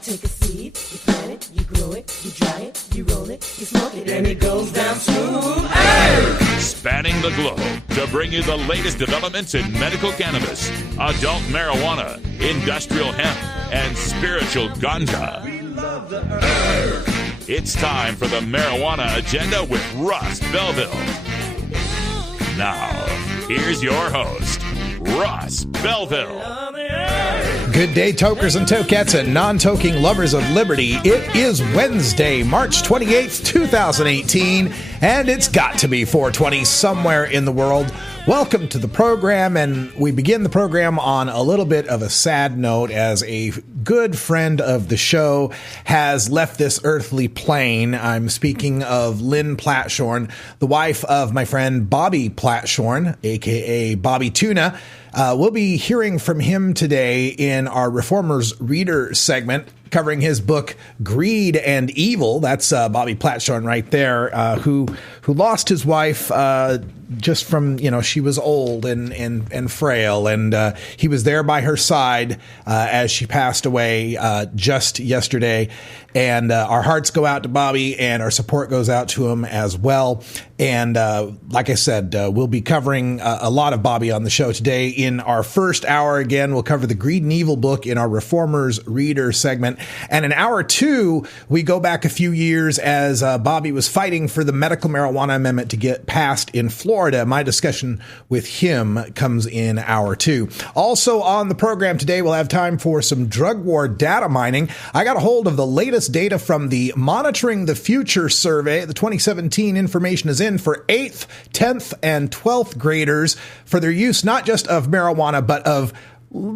You take a seed, you plant it, you grow it, you dry it, you roll it, you smoke it, and it goes down smooth. Hey! Spanning the globe to bring you the latest developments in medical cannabis, adult marijuana, industrial hemp, and spiritual ganja. We love the herb. It's time for the Marijuana Agenda with Russ Belville. Now, here's your host, Russ Belville. Good day, tokers and tokettes and non-toking lovers of liberty. It is Wednesday, March 28th, 2018, and it's got to be 420 somewhere in the world. Welcome to the program, and we begin the program on a little bit of a sad note as a good friend of the show has left this earthly plane. I'm speaking of Lynn Platshorn, the wife of my friend Bobby Platshorn, aka Bobby Tuna. We'll be hearing from him today in our Reformers Reader segment, covering his book, Greed and Evil. That's Bobby Platshorn right there, who lost his wife just from, she was old and frail, and he was there by her side as she passed away just yesterday. And our hearts go out to Bobby, and our support goes out to him as well. And like I said, we'll be covering a lot of Bobby on the show today. In our first hour, again, we'll cover the Greed and Evil book in our Reformers Reader segment. And in hour two, we go back a few years as Bobby was fighting for the medical marijuana amendment to get passed in Florida. My discussion with him comes in hour two. Also on the program today, we'll have time for some drug war data mining. I got a hold of the latest data from the Monitoring the Future survey. The 2017 information is in for 8th, 10th, and 12th graders for their use not just of marijuana, but of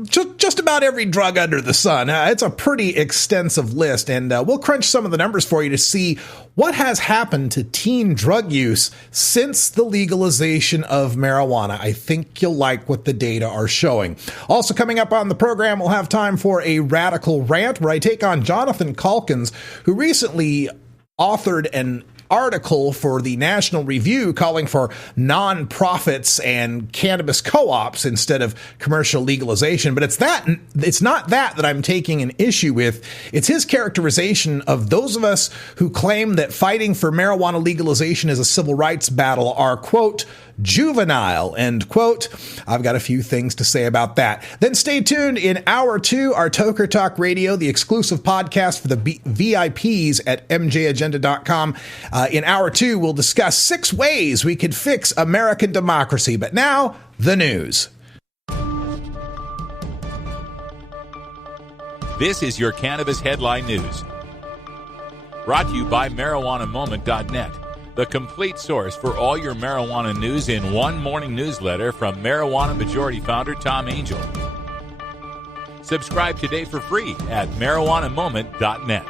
just about every drug under the sun. It's a pretty extensive list, and we'll crunch some of the numbers for you to see what has happened to teen drug use since the legalization of marijuana. I think you'll like what the data are showing. Also coming up on the program, we'll have time for a radical rant where I take on Jonathan Caulkins, who recently authored an article for the National Review calling for nonprofits and cannabis co-ops instead of commercial legalization. But it's not that I'm taking an issue with. It's his characterization of those of us who claim that fighting for marijuana legalization is a civil rights battle are, quote, juvenile, end quote. I've got a few things to say about that. Then stay tuned in hour two, our Toker Talk Radio, the exclusive podcast for the VIPs at mjagenda.com. In hour two, we'll discuss 6 ways we could fix American democracy. But now, the news. This is your Cannabis Headline News. Brought to you by MarijuanaMoment.net. The complete source for all your marijuana news in one morning newsletter from Marijuana Majority Founder Tom Angel. Subscribe today for free at MarijuanaMoment.net.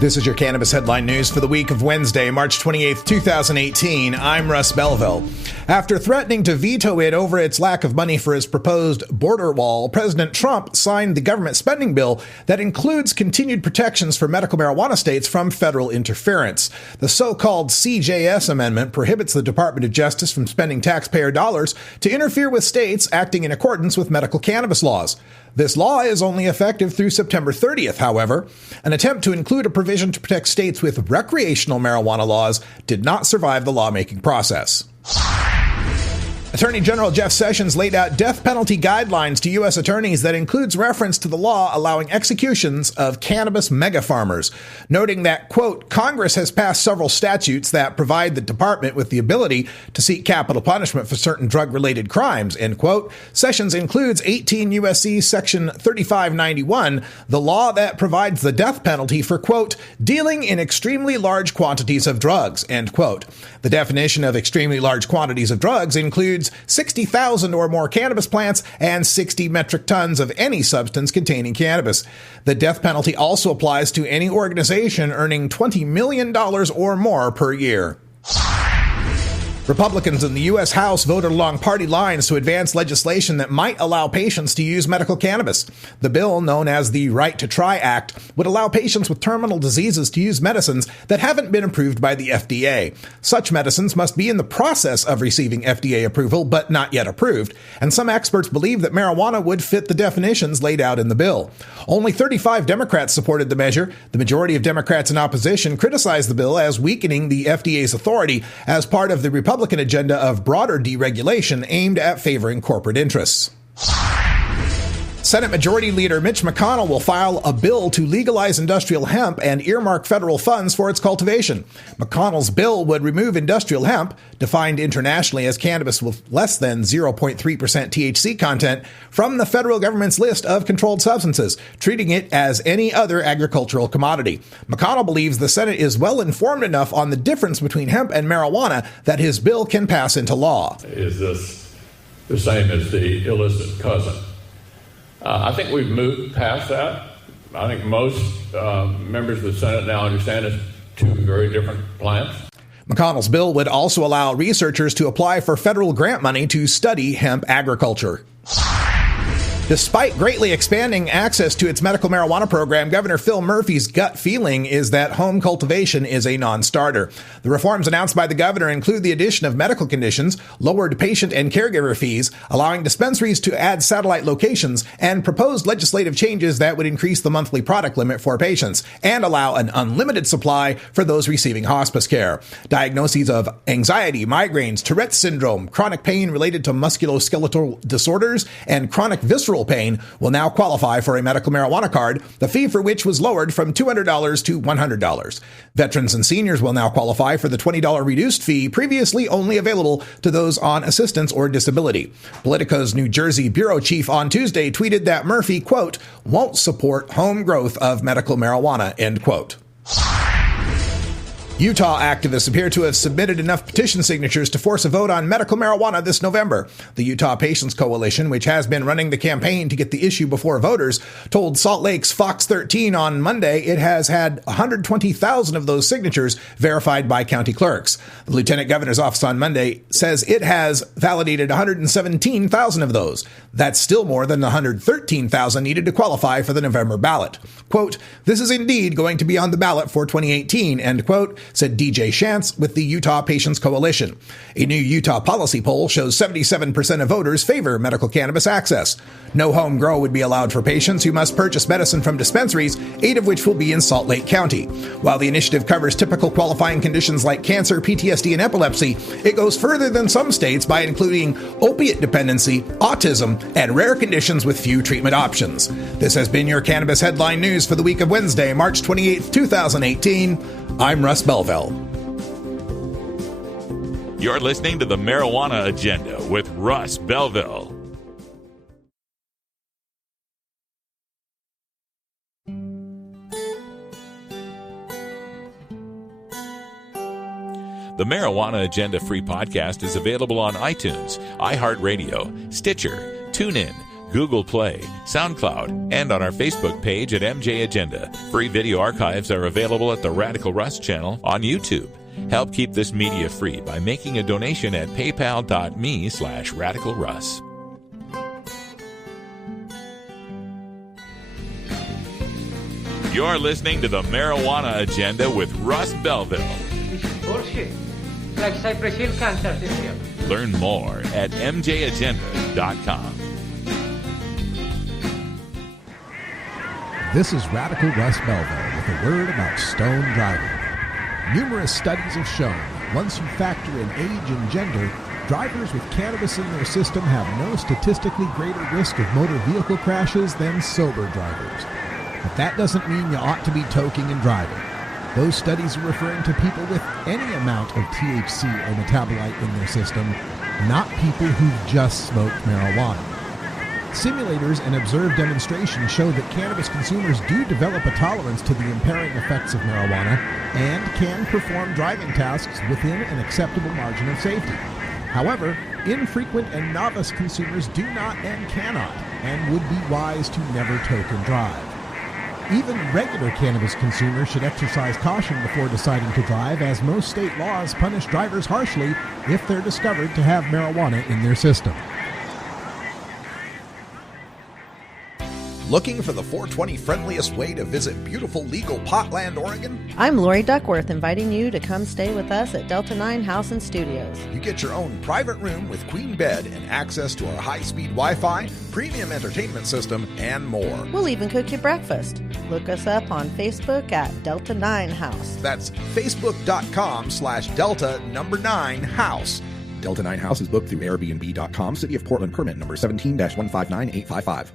This is your Cannabis Headline News for the week of Wednesday, March 28th, 2018. I'm Russ Belville. After threatening to veto it over its lack of money for his proposed border wall, President Trump signed the government spending bill that includes continued protections for medical marijuana states from federal interference. The so-called CJS amendment prohibits the Department of Justice from spending taxpayer dollars to interfere with states acting in accordance with medical cannabis laws. This law is only effective through September 30th, however. An attempt to include a provision to protect states with recreational marijuana laws did not survive the lawmaking process. Attorney General Jeff Sessions laid out death penalty guidelines to U.S. attorneys that includes reference to the law allowing executions of cannabis mega-farmers, noting that, quote, Congress has passed several statutes that provide the department with the ability to seek capital punishment for certain drug-related crimes, end quote. Sessions includes 18 U.S.C. Section 3591, the law that provides the death penalty for, quote, dealing in extremely large quantities of drugs, end quote. The definition of extremely large quantities of drugs includes 60,000 or more cannabis plants and 60 metric tons of any substance containing cannabis. The death penalty also applies to any organization earning $20 million or more per year. Republicans in the U.S. House voted along party lines to advance legislation that might allow patients to use medical cannabis. The bill, known as the Right to Try Act, would allow patients with terminal diseases to use medicines that haven't been approved by the FDA. Such medicines must be in the process of receiving FDA approval, but not yet approved, and some experts believe that marijuana would fit the definitions laid out in the bill. Only 35 Democrats supported the measure. The majority of Democrats in opposition criticized the bill as weakening the FDA's authority as part of the Republican agenda of broader deregulation aimed at favoring corporate interests. Senate Majority Leader Mitch McConnell will file a bill to legalize industrial hemp and earmark federal funds for its cultivation. McConnell's bill would remove industrial hemp, defined internationally as cannabis with less than 0.3% THC content, from the federal government's list of controlled substances, treating it as any other agricultural commodity. McConnell believes the Senate is well informed enough on the difference between hemp and marijuana that his bill can pass into law. Is this the same as the illicit cousin? I think we've moved past that. I think most members of the Senate now understand it's two very different plants. McConnell's bill would also allow researchers to apply for federal grant money to study hemp agriculture. Despite greatly expanding access to its medical marijuana program, Governor Phil Murphy's gut feeling is that home cultivation is a non-starter. The reforms announced by the governor include the addition of medical conditions, lowered patient and caregiver fees, allowing dispensaries to add satellite locations, and proposed legislative changes that would increase the monthly product limit for patients and allow an unlimited supply for those receiving hospice care. Diagnoses of anxiety, migraines, Tourette's syndrome, chronic pain related to musculoskeletal disorders, and chronic visceral pain will now qualify for a medical marijuana card, the fee for which was lowered from $200 to $100. Veterans and seniors will now qualify for the $20 reduced fee previously only available to those on assistance or disability. Politico's New Jersey bureau chief on Tuesday tweeted that Murphy, quote, won't support home growth of medical marijuana, end quote. Utah activists appear to have submitted enough petition signatures to force a vote on medical marijuana this November. The Utah Patients Coalition, which has been running the campaign to get the issue before voters, told Salt Lake's Fox 13 on Monday it has had 120,000 of those signatures verified by county clerks. The Lieutenant Governor's office on Monday says it has validated 117,000 of those. That's still more than the 113,000 needed to qualify for the November ballot. Quote, this is indeed going to be on the ballot for 2018, end quote, said DJ Shantz with the Utah Patients Coalition. A new Utah policy poll shows 77% of voters favor medical cannabis access. No home grow would be allowed for patients who must purchase medicine from dispensaries, 8 of which will be in Salt Lake County. While the initiative covers typical qualifying conditions like cancer, PTSD, and epilepsy, it goes further than some states by including opiate dependency, autism, and rare conditions with few treatment options. This has been your Cannabis Headline News for the week of Wednesday, March 28, 2018. I'm Russ Belville. You're listening to the Marijuana Agenda with Russ Belville. The Marijuana Agenda free podcast is available on iTunes, iHeartRadio, Stitcher, TuneIn, Google Play, SoundCloud, and on our Facebook page at MJ Agenda. Free video archives are available at the Radical Russ channel on YouTube. Help keep this media free by making a donation at paypal.me/radicalruss. You're listening to the Marijuana Agenda with Russ Belville. Bullshit. Like Cypress Hill cancer this year. Learn more at mjagenda.com. This is Radical Russ Belville with a word about stone driving. Numerous studies have shown that once you factor in age and gender, drivers with cannabis in their system have no statistically greater risk of motor vehicle crashes than sober drivers. But that doesn't mean you ought to be toking and driving. Those studies are referring to people with any amount of THC or metabolite in their system, not people who've just smoked marijuana. Simulators and observed demonstrations show that cannabis consumers do develop a tolerance to the impairing effects of marijuana and can perform driving tasks within an acceptable margin of safety. However, infrequent and novice consumers do not and cannot, and would be wise to never toke and drive. Even regular cannabis consumers should exercise caution before deciding to drive, as most state laws punish drivers harshly if they're discovered to have marijuana in their system. Looking for the 420 friendliest way to visit beautiful legal Potland, Oregon? I'm Lori Duckworth, inviting you to come stay with us at Delta 9 House and Studios. You get your own private room with queen bed and access to our high-speed Wi-Fi, premium entertainment system, and more. We'll even cook you breakfast. Look us up on Facebook at Delta 9 House. That's facebook.com/Delta9House. Delta 9 House is booked through Airbnb.com. City of Portland permit number 17-159855.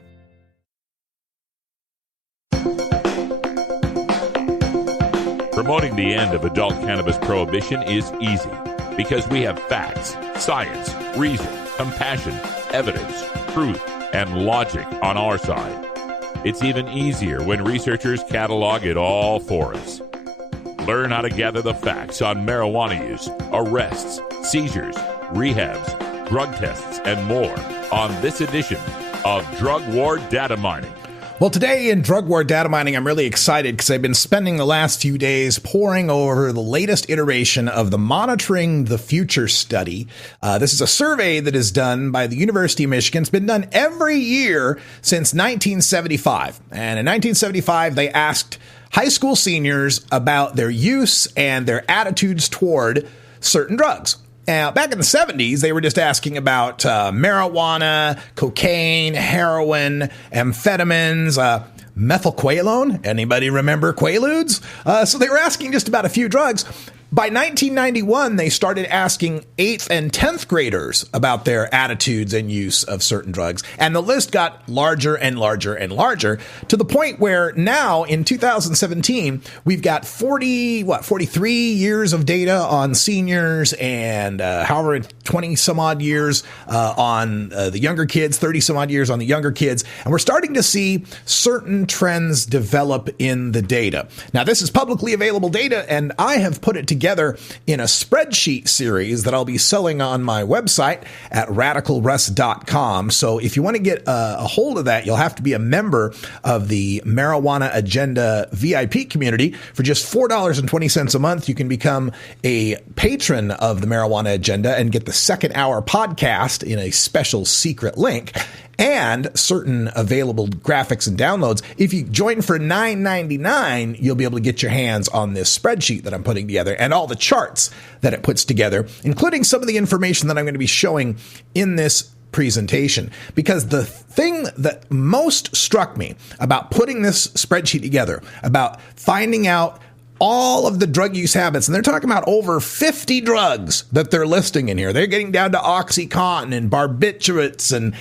Promoting the end of adult cannabis prohibition is easy because we have facts, science, reason, compassion, evidence, truth, and logic on our side. It's even easier when researchers catalog it all for us. Learn how to gather the facts on marijuana use, arrests, seizures, rehabs, drug tests, and more on this edition of Drug War Data Mining. Well, today in Drug War Data Mining, I'm really excited because I've been spending the last few days poring over the latest iteration of the Monitoring the Future study. This is a survey that is done by the University of Michigan. It's been done every year since 1975. And in 1975, they asked high school seniors about their use and their attitudes toward certain drugs. Now, back in the 70s, they were just asking about marijuana, cocaine, heroin, amphetamines, methylqualone. Anybody remember Quaaludes? So they were asking just about a few drugs. By 1991, they started asking 8th and 10th graders about their attitudes and use of certain drugs. And the list got larger and larger and larger to the point where now in 2017, we've got 43 years of data on seniors and however 20 some odd years on the younger kids, 30 some odd years on the younger kids. And we're starting to see certain trends develop in the data. Now, this is publicly available data, and I have put it together in a spreadsheet series that I'll be selling on my website at radicalruss.com. So if you want to get a hold of that, you'll have to be a member of the Marijuana Agenda VIP community. For just $4.20 a month, you can become a patron of the Marijuana Agenda and get the second hour podcast in a special secret link and certain available graphics and downloads. If you join for $9.99, you'll be able to get your hands on this spreadsheet that I'm putting together and all the charts that it puts together, including some of the information that I'm going to be showing in this presentation. Because the thing that most struck me about putting this spreadsheet together, about finding out all of the drug use habits, and they're talking about over 50 drugs that they're listing in here. They're getting down to OxyContin and barbiturates and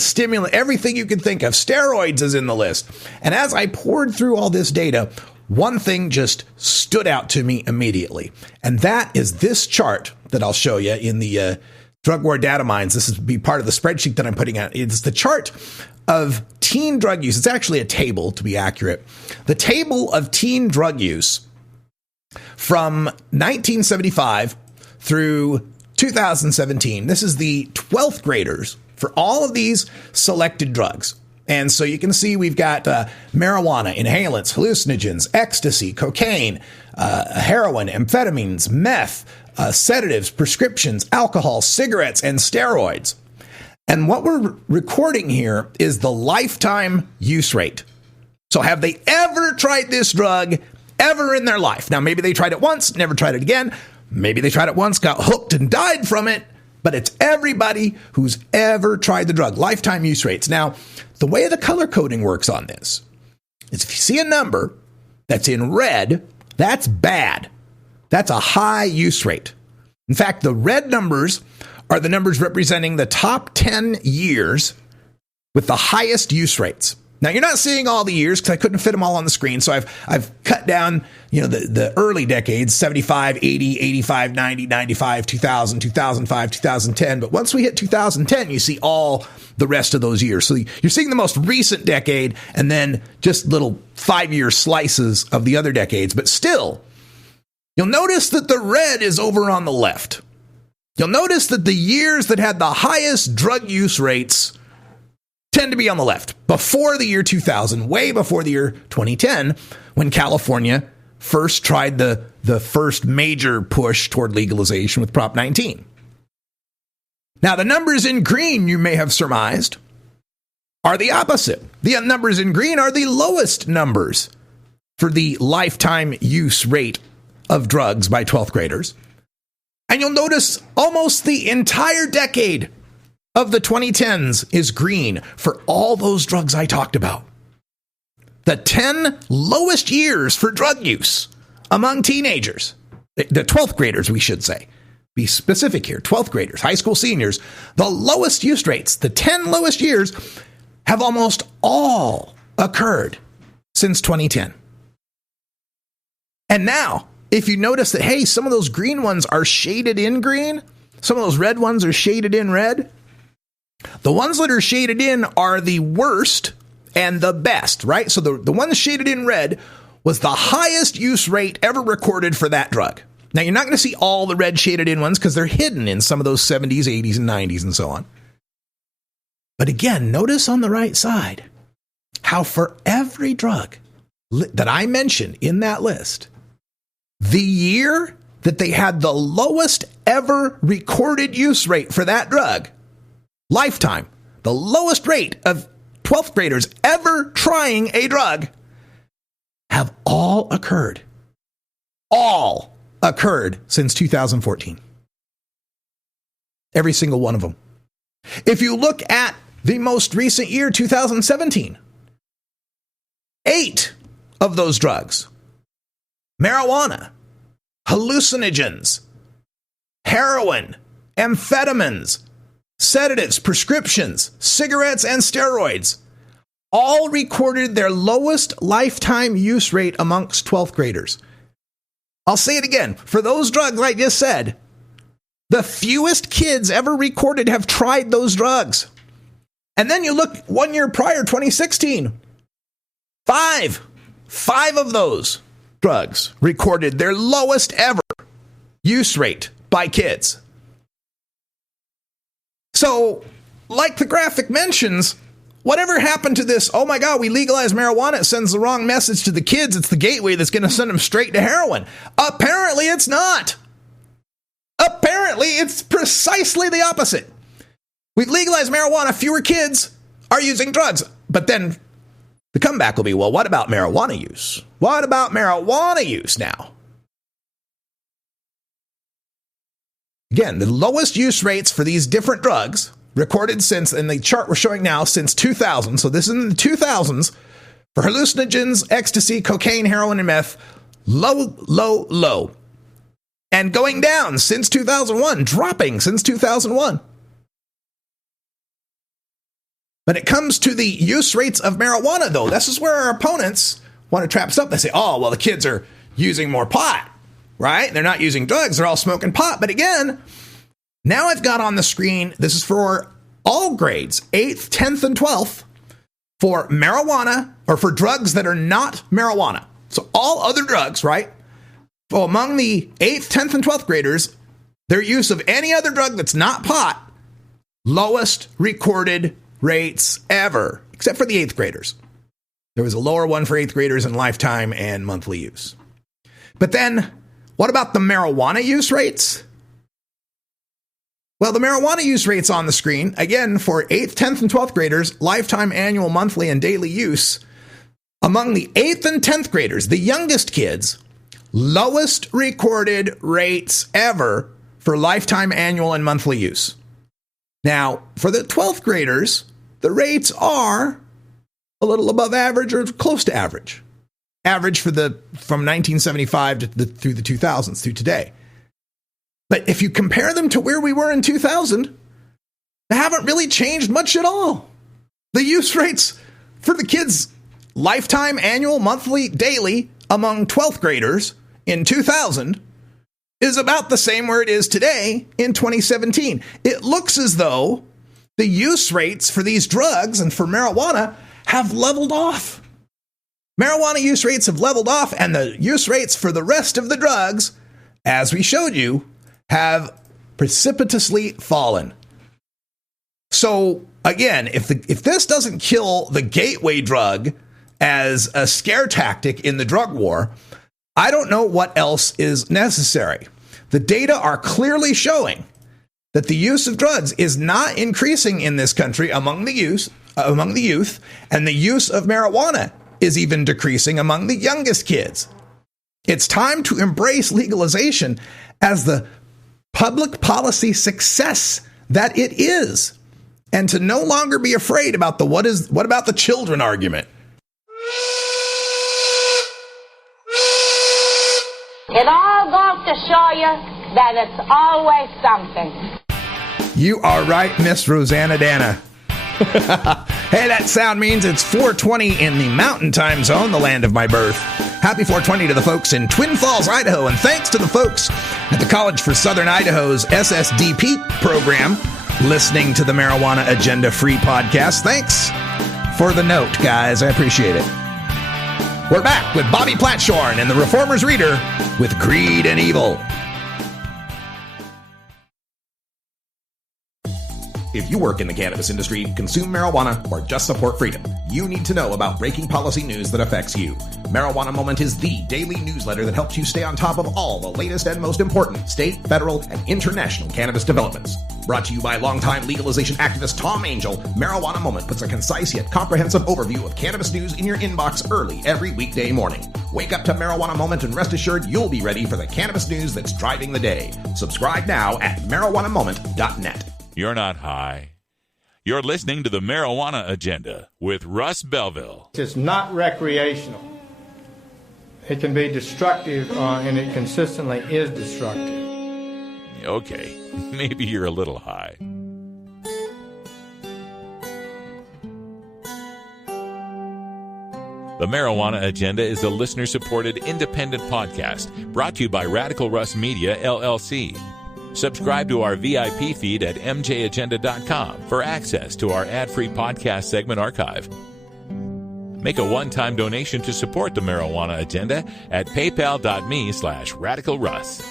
stimulant, everything you can think of. Steroids is in the list. And as I poured through all this data, one thing just stood out to me immediately. And that is this chart that I'll show you in the Drug War Data Mines. This is be part of the spreadsheet that I'm putting out. It's the chart of teen drug use. It's actually a table, to be accurate. The table of teen drug use from 1975 through 2017. This is the 12th graders for all of these selected drugs. And so you can see we've got marijuana, inhalants, hallucinogens, ecstasy, cocaine, heroin, amphetamines, meth, sedatives, prescriptions, alcohol, cigarettes, and steroids. And what we're recording here is the lifetime use rate. So have they ever tried this drug ever in their life? Now, maybe they tried it once, never tried it again. Maybe they tried it once, got hooked and died from it. But it's everybody who's ever tried the drug. Lifetime use rates. Now, the way the color coding works on this is if you see a number that's in red, that's bad. That's a high use rate. In fact, the red numbers are the numbers representing the top 10 years with the highest use rates. Now, you're not seeing all the years because I couldn't fit them all on the screen. So I've cut down, the early decades, 75, 80, 85, 90, 95, 2000, 2005, 2010. But once we hit 2010, you see all the rest of those years. So you're seeing the most recent decade and then just little 5-year slices of the other decades. But still, you'll notice that the red is over on the left. You'll notice that the years that had the highest drug use rates tend to be on the left. Before the year 2000, way before the year 2010, when California first tried the first major push toward legalization with Prop 19. Now, the numbers in green, you may have surmised, are the opposite. The numbers in green are the lowest numbers for the lifetime use rate of drugs by 12th graders. And you'll notice almost the entire decade of the 2010s is green for all those drugs I talked about. The 10 lowest years for drug use among teenagers, the 12th graders, we should say. Be specific here, 12th graders, high school seniors, the lowest use rates, the 10 lowest years have almost all occurred since 2010. And now, if you notice that, hey, some of those green ones are shaded in green, some of those red ones are shaded in red, the ones that are shaded in are the worst and the best, right? So the ones shaded in red was the highest use rate ever recorded for that drug. Now, you're not going to see all the red shaded in ones because they're hidden in some of those 70s, 80s, and 90s and so on. But again, notice on the right side how for every drug that I mentioned in that list, the year that they had the lowest ever recorded use rate for that drug, lifetime, the lowest rate of 12th graders ever trying a drug, have all occurred. All occurred since 2014. Every single one of them. If you look at the most recent year, 2017, 8 of those drugs, marijuana, hallucinogens, heroin, amphetamines, sedatives, prescriptions, cigarettes, and steroids, all recorded their lowest lifetime use rate amongst 12th graders. I'll say it again. For those drugs I just said, the fewest kids ever recorded have tried those drugs. And then you look 1 year prior, 2016, 5 of those drugs recorded their lowest ever use rate by kids. So, like the graphic mentions, whatever happened to this, oh my God, we legalize marijuana, it sends the wrong message to the kids, it's the gateway that's going to send them straight to heroin. Apparently it's not. Apparently it's precisely the opposite. We've legalized marijuana, fewer kids are using drugs. But then the comeback will be, well, what about marijuana use? What about marijuana use now? Again, the lowest use rates for these different drugs recorded since, and the chart we're showing now, since 2000. So this is in the 2000s for hallucinogens, ecstasy, cocaine, heroin, and meth. Low, low, low. And going down since 2001, dropping since 2001. When it comes to the use rates of marijuana, though, this is where our opponents want to trap us up. They say, oh, well, the kids are using more pot, right? They're not using drugs. They're all smoking pot. But again, now I've got on the screen, this is for all grades, 8th, 10th, and 12th, for marijuana, or for drugs that are not marijuana. So all other drugs, right? Well, among the 8th, 10th, and 12th graders, their use of any other drug that's not pot, lowest recorded rates ever, except for the 8th graders. There was a lower one for 8th graders in lifetime and monthly use. But then, what about the marijuana use rates? Well, the marijuana use rates on the screen, again, for 8th, 10th, and 12th graders, lifetime, annual, monthly, and daily use. Among the 8th and 10th graders, the youngest kids, lowest recorded rates ever for lifetime, annual, and monthly use. Now, for the 12th graders, the rates are a little above average or close to average. Average from 1975 through the 2000s, through today. But if you compare them to where we were in 2000, they haven't really changed much at all. The use rates for the kids' lifetime, annual, monthly, daily among 12th graders in 2000 is about the same where it is today in 2017. It looks as though the use rates for these drugs and for marijuana have leveled off. Marijuana use rates have leveled off, and the use rates for the rest of the drugs, as we showed you, have precipitously fallen. So again, if this doesn't kill the gateway drug as a scare tactic in the drug war, I don't know what else is necessary. The data are clearly showing that the use of drugs is not increasing in this country among the youth, and the use of marijuana is even decreasing among the youngest kids. It's time to embrace legalization as the public policy success that it is, and to no longer be afraid about the what about the children argument. It all goes to show you that it's always something. You are right, Miss Rosanna Dana. Hey, that sound means it's 4:20 in the Mountain Time Zone, the land of my birth. Happy 420 to the folks in Twin Falls, Idaho, and thanks to the folks at the College for Southern Idaho's SSDP program listening to the Marijuana Agenda free podcast. Thanks for the note, guys. I appreciate it. We're back with Bobby Platshorn and the Reformer's Reader with Greed and Evil. If you work in the cannabis industry, consume marijuana, or just support freedom, you need to know about breaking policy news that affects you. Marijuana Moment is the daily newsletter that helps you stay on top of all the latest and most important state, federal, and international cannabis developments. Brought to you by longtime legalization activist Tom Angel, Marijuana Moment puts a concise yet comprehensive overview of cannabis news in your inbox early every weekday morning. Wake up to Marijuana Moment and rest assured you'll be ready for the cannabis news that's driving the day. Subscribe now at marijuanamoment.net. You're not high. You're listening to the Marijuana Agenda with Russ Belville. It's not recreational. It can be destructive, and it consistently is destructive. Okay, maybe you're a little high. The Marijuana Agenda is a listener-supported independent podcast brought to you by Radical Russ Media, LLC. Subscribe to our VIP feed at mjagenda.com for access to our ad-free podcast segment archive. Make a one-time donation to support the Marijuana Agenda at paypal.me/radicalruss.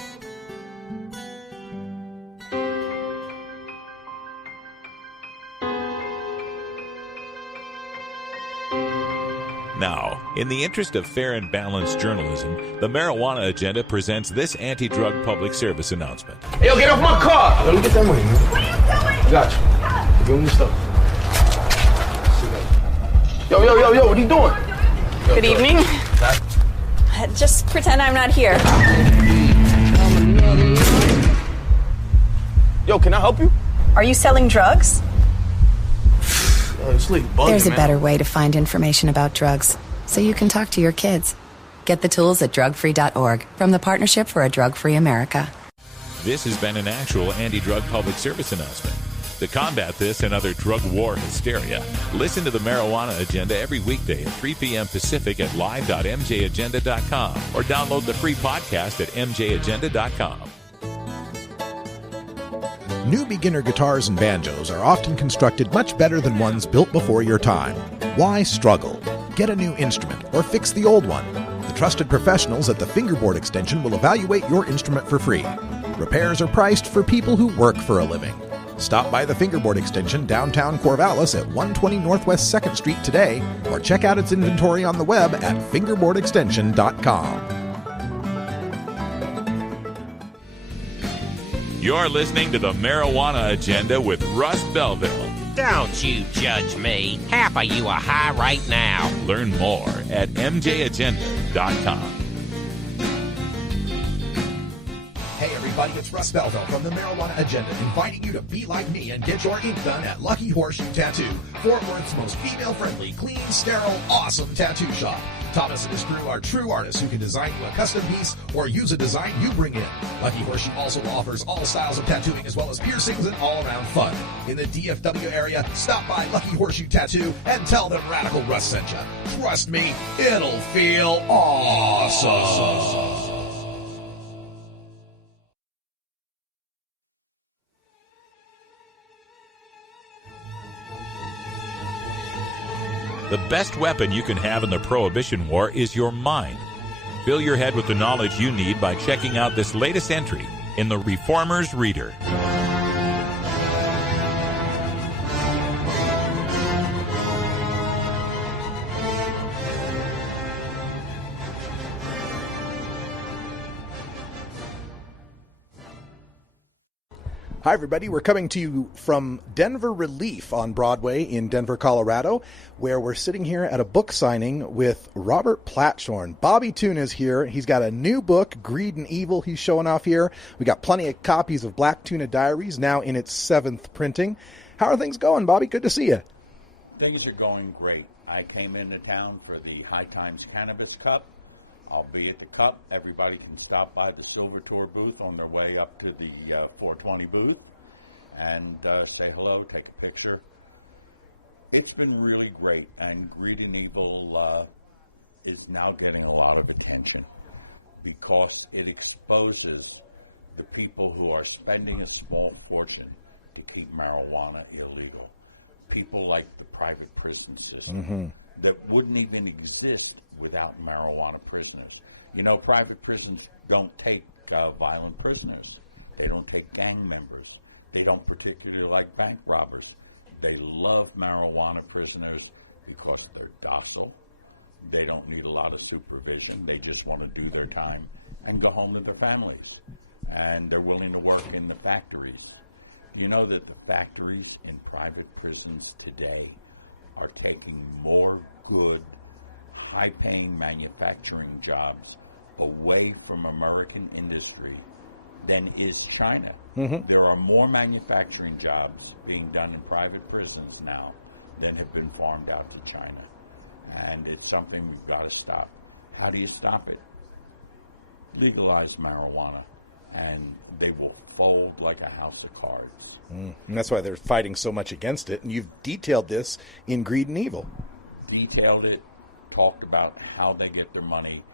Now, in the interest of fair and balanced journalism, the Marijuana Agenda presents this anti-drug public service announcement. Hey, yo, get off my car! Let me get that money, man. What are you doing? Got you. Give me the stuff. Yo, what are you doing? Good evening. Just pretend I'm not here. Yo, can I help you? Are you selling drugs? There's a better way to find information about drugs, so you can talk to your kids. Get the tools at drugfree.org from the Partnership for a Drug-Free America. This has been an actual anti-drug public service announcement. To combat this and other drug war hysteria, listen to the Marijuana Agenda every weekday at 3 p.m. Pacific at live.mjagenda.com or download the free podcast at mjagenda.com. New beginner guitars and banjos are often constructed much better than ones built before your time. Why struggle? Get a new instrument or fix the old one. The trusted professionals at the Fingerboard Extension will evaluate your instrument for free. Repairs are priced for people who work for a living. Stop by the Fingerboard Extension downtown Corvallis at 120 Northwest 2nd Street today or check out its inventory on the web at fingerboardextension.com. You're listening to the Marijuana Agenda with Russ Belville. Don't you judge me. Half of you are high right now. Learn more at mjagenda.com. Hey everybody, it's Russ Belville from the Marijuana Agenda, inviting you to be like me and get your ink done at Lucky Horseshoe Tattoo, Fort Worth's most female-friendly, clean, sterile, awesome tattoo shop. Thomas and his crew are true artists who can design you a custom piece or use a design you bring in. Lucky Horseshoe also offers all styles of tattooing as well as piercings and all-around fun. In the DFW area, stop by Lucky Horseshoe Tattoo and tell them Radical Russ sent you. Trust me, it'll feel awesome. The best weapon you can have in the Prohibition War is your mind. Fill your head with the knowledge you need by checking out this latest entry in the Reformer's Reader. Hi, everybody. We're coming to you from Denver Relief on Broadway in Denver, Colorado, where we're sitting here at a book signing with Robert Platshorn. Bobby Tuna is here. He's got a new book, Greed and Evil, he's showing off here. We got plenty of copies of Black Tuna Diaries, now in its 7th printing. How are things going, Bobby? Good to see you. Things are going great. I came into town for the High Times Cannabis Cup. I'll be at the Cup. Everybody can stop by the Silver Tour booth on their way up to the 420 booth and say hello, take a picture. It's been really great, and Greed and Evil is now getting a lot of attention because it exposes the people who are spending a small fortune to keep marijuana illegal. People like the private prison system that wouldn't even exist without marijuana prisoners. You know, private prisons don't take violent prisoners. They don't take gang members. They don't particularly like bank robbers. They love marijuana prisoners because they're docile. They don't need a lot of supervision. They just want to do their time and go home to their families. And they're willing to work in the factories. Do you know that the factories in private prisons today are taking more good, high-paying manufacturing jobs away from American industry than is China? There are more manufacturing jobs being done in private prisons now than have been farmed out to China. And it's something we've got to stop. How do you stop it? Legalize marijuana, and they will fold like a house of cards. And that's why they're fighting so much against it. And you've detailed this in Greed and Evil. Detailed it, talked about how they get their money.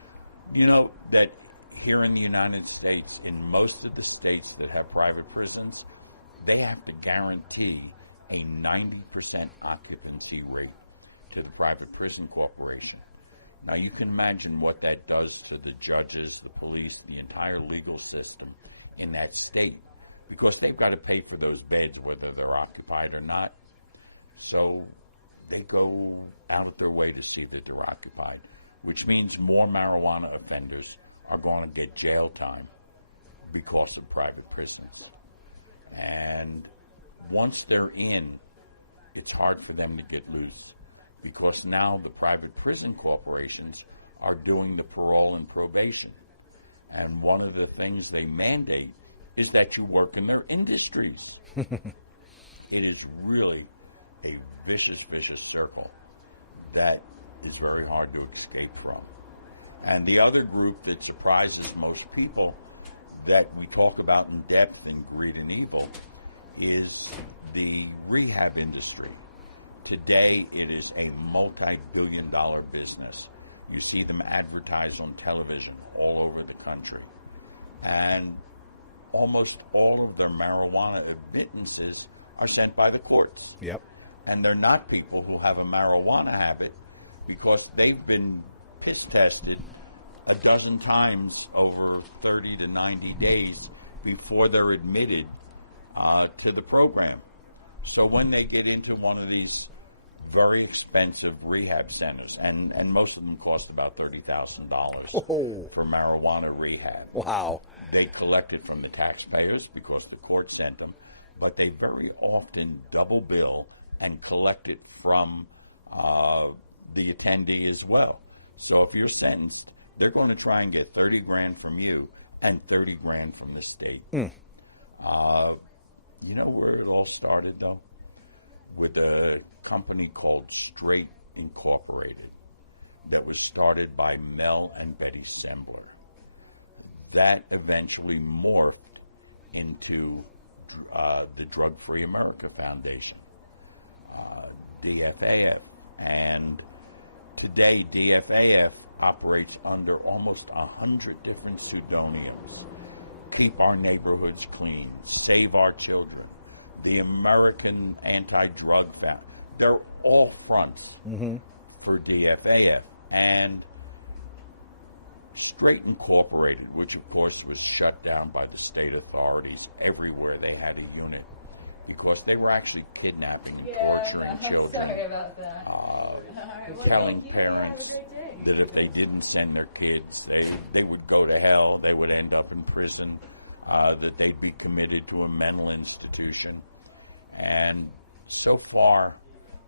You know that here in the United States, in most of the states that have private prisons, they have to guarantee a 90% occupancy rate to the private prison corporation. Now, you can imagine what that does to the judges, the police, the entire legal system in that state, because they've got to pay for those beds whether they're occupied or not. So they go out of their way to see that they're occupied, which means more marijuana offenders are going to get jail time because of private prisons. And once they're in, it's hard for them to get loose, because now the private prison corporations are doing the parole and probation. And one of the things they mandate is that you work in their industries. It is really a vicious, vicious circle that is very hard to escape from. And the other group that surprises most people that we talk about in depth in Greed and Evil is the rehab industry. Today, it is a multi-billion-dollar business. You see them advertised on television all over the country. And almost all of their marijuana admittances are sent by the courts. Yep. And they're not people who have a marijuana habit, because they've been piss tested a dozen times over 30 to 90 days before they're admitted to the program. So when they get into one of these very expensive rehab centers, and most of them cost about $30,000 for marijuana rehab. Wow. They collect it from the taxpayers because the court sent them, but they very often double bill and collect it from the attendee as well. So if you're sentenced, they're going to try and get $30,000 from you and $30,000 from the state. You know where it all started, though? With a company called Straight Incorporated that was started by Mel and Betty Sembler. That eventually morphed into the Drug Free America Foundation, DFAF. And today, DFAF operates under almost 100 different pseudonyms. Keep Our Neighborhoods Clean, Save Our Children, the American Anti-Drug Foundation. They're all fronts for DFAF. And Straight Incorporated, which of course was shut down by the state authorities everywhere they had a unit, because they were actually kidnapping and torturing children, telling parents that if they didn't send their kids, they would go to hell, they would end up in prison. that they'd be committed to a mental institution. And so far,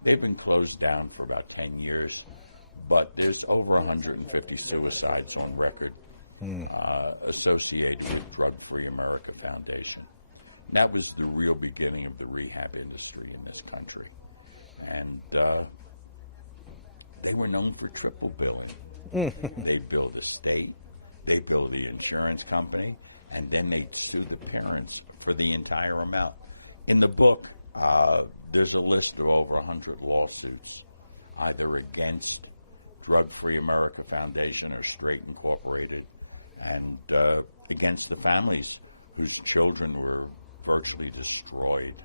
they've been closed down for about 10 years, but there's over 150 suicides on record associated with Drug Free America Foundation. And that was the real beginning of the rehab industry in this country. And they were known for triple billing. They'd bill the state, they'd bill the insurance company, and then they'd sue the parents for the entire amount. In the book, there's a list of over 100 lawsuits, either against Drug Free America Foundation or Straight Incorporated, and against the families whose children were virtually destroyed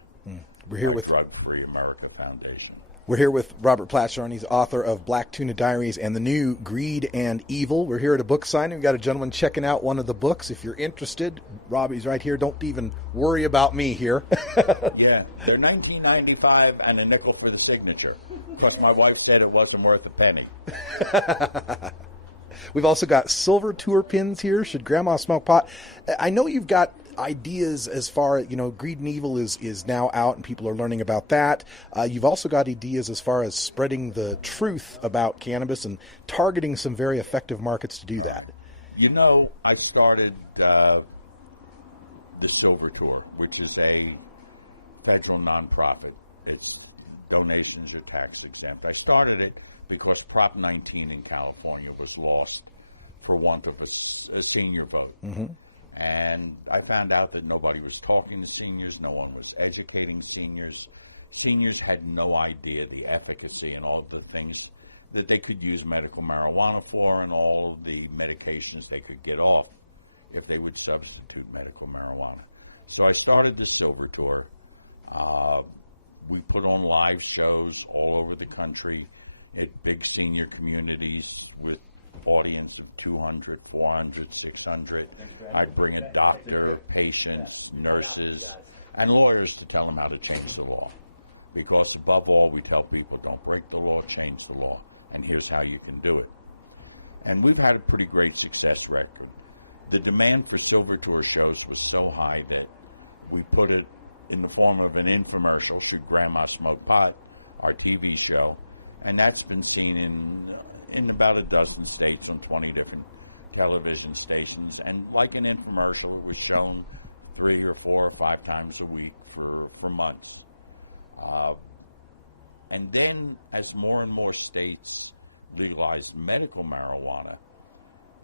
by Drug Free America Foundation. We're here with Robert Platshorn. He's author of Black Tuna Diaries and the new Greed and Evil. We're here at a book signing. We've got a gentleman checking out one of the books. If you're interested, Robbie's right here. Don't even worry about me here. Yeah, they're $19.95 and a nickel for the signature. Of course, my wife said it wasn't worth a penny. We've also got silver tour pins here. Should Grandma smoke pot? I know you've got ideas as far as, Greed and Evil is now out and people are learning about that. You've also got ideas as far as spreading the truth about cannabis and targeting some very effective markets to do that. Right. I started the Silver Tour, which is a federal nonprofit. Its donations are tax exempt. I started it because Prop 19 in California was lost for want of a senior vote. Mm-hmm. And I found out that nobody was talking to seniors. No one was educating seniors. Seniors had no idea the efficacy and all the things that they could use medical marijuana for and all of the medications they could get off if they would substitute medical marijuana. So I started the Silver Tour. We put on live shows all over the country at big senior communities with audience of 200, 400, 600. I'd bring a doctor, patients, nurses, and lawyers to tell them how to change the law. Because above all, we tell people, don't break the law, change the law, and here's how you can do it. And we've had a pretty great success record. The demand for Silver Tour shows was so high that we put it in the form of an infomercial, Should Grandma Smoke Pot, our TV show, and that's been seen in about a dozen states on 20 different television stations. And like an infomercial, it was shown 3 or 4 or 5 times a week for months. And then as more and more states legalized medical marijuana,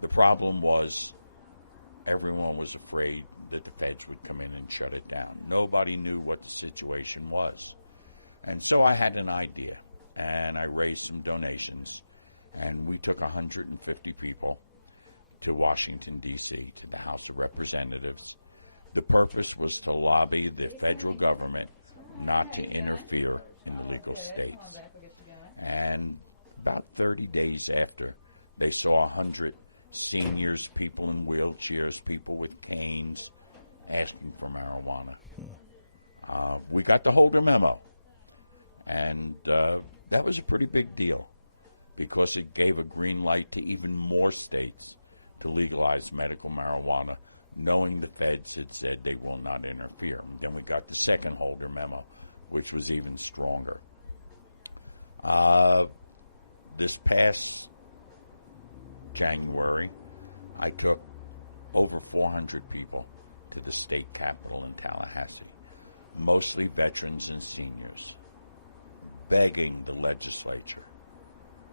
the problem was everyone was afraid that the feds would come in and shut it down. Nobody knew what the situation was. And so I had an idea, and I raised some donations, and we took 150 people to Washington, D.C., to the House of Representatives. The purpose was to lobby the federal government not to interfere in the legal states. And about 30 days after, they saw 100 seniors, people in wheelchairs, people with canes, asking for marijuana. We got the Holder memo, and that was a pretty big deal because it gave a green light to even more states to legalize medical marijuana, knowing the feds had said they will not interfere. And then we got the second Holder memo, which was even stronger. This past January, I took over 400 people to the state capitol in Tallahassee, mostly veterans and seniors, begging the legislature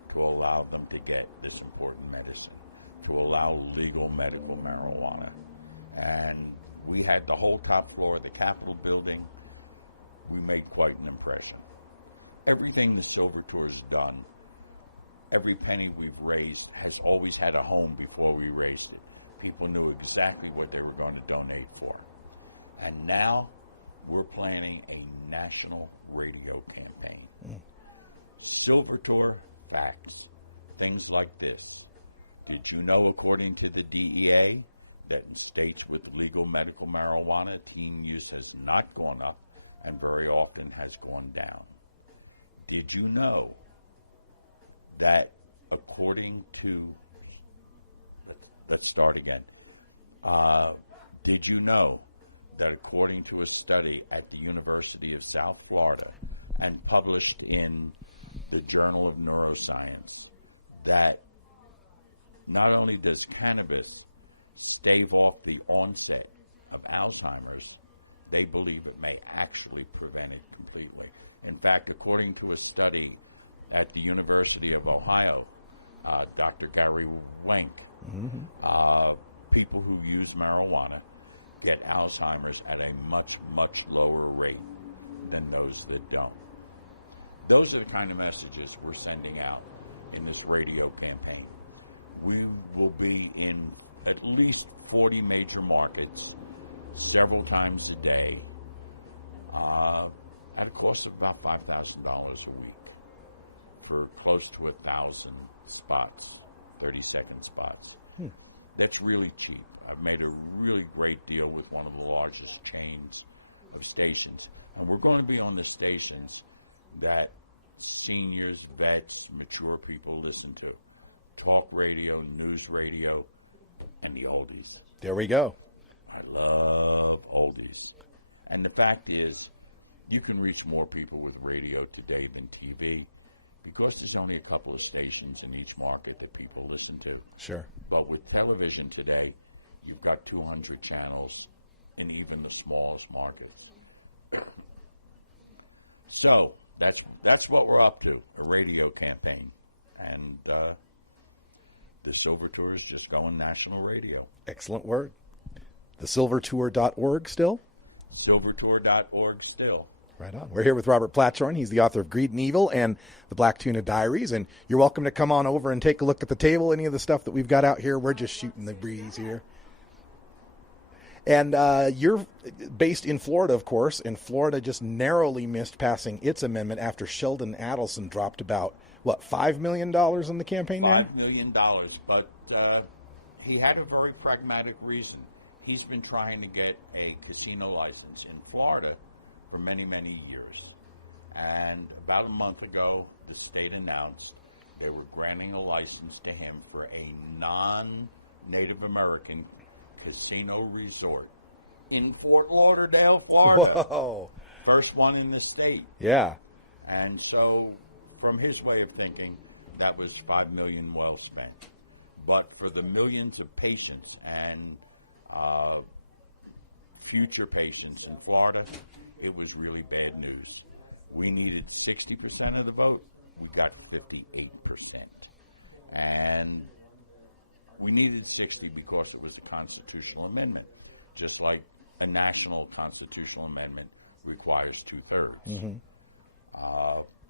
to allow them to get this important medicine, to allow legal medical marijuana. And we had the whole top floor of the Capitol building. We made quite an impression. Everything the Silver Tour's done, every penny we've raised has always had a home before we raised it. People knew exactly what they were going to donate for. And now we're planning a national radio campaign. Silver Tour facts. Things like this. Did you know, according to the DEA, that in states with legal medical marijuana, teen use has not gone up and very often has gone down? Did you know that according to, let's start again, Did you know that according to a study at the University of South Florida and published in the Journal of Neuroscience, that not only does cannabis stave off the onset of Alzheimer's, they believe it may actually prevent it completely. In fact, according to a study at the University of Ohio, Dr. Gary Wenk, people who use marijuana get Alzheimer's at a much, much lower rate than those that don't. Those are the kind of messages we're sending out in this radio campaign. We will be in at least 40 major markets several times a day at a cost of about $5,000 a week for close to 1,000 spots, 30-second spots. That's really cheap. I've made a really great deal with one of the largest chains of stations. And we're going to be on the stations that seniors, vets, mature people listen to. Talk radio, news radio, and the oldies. There we go. I love oldies. And the fact is, you can reach more people with radio today than TV because there's only a couple of stations in each market that people listen to. Sure. But with television today, you've got 200 channels in even the smallest markets. So that's what we're up to, a radio campaign. And the Silver Tour is just going national radio. Excellent word. thesilvertour.org still? Silvertour.org still. Right on. We're here with Robert Platshorn. He's the author of Greed and Evil and the Black Tuna Diaries. And you're welcome to come on over and take a look at the table, any of the stuff that we've got out here. We're just shooting the breeze here. And you're based in Florida, of course, and Florida just narrowly missed passing its amendment after Sheldon Adelson dropped about, $5 million in the campaign? $5 million, but he had a very pragmatic reason. He's been trying to get a casino license in Florida for many, many years. And about a month ago, the state announced they were granting a license to him for a non-Native American casino resort in Fort Lauderdale, Florida. Whoa. First one in the state. Yeah. And so, from his way of thinking, that was $5 million well spent. But for the millions of patients and future patients in Florida, it was really bad news. We needed 60% of the vote. We got 58%. And we needed 60 because it was a constitutional amendment, just like a national constitutional amendment requires 2/3.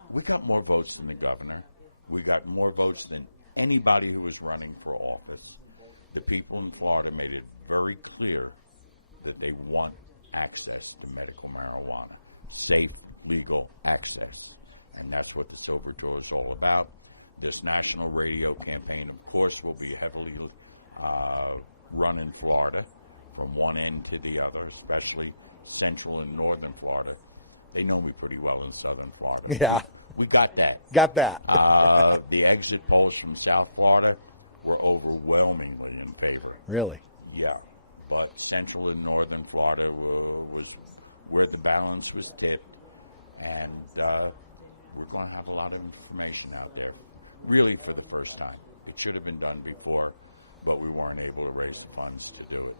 We got more votes than the governor. We got more votes than anybody who was running for office. The people in Florida made it very clear that they want access to medical marijuana, safe, legal access. And that's what the Silver Tour is all about. This national radio campaign, of course, will be heavily run in Florida from one end to the other, especially central and northern Florida. They know me pretty well in southern Florida. Yeah. We got that. Got that. The exit polls from South Florida were overwhelmingly in favor. Really? Yeah. But central and northern Florida was where the balance was tipped. And we're going to have a lot of information out there, really for the first time. It should have been done before, but we weren't able to raise the funds to do it.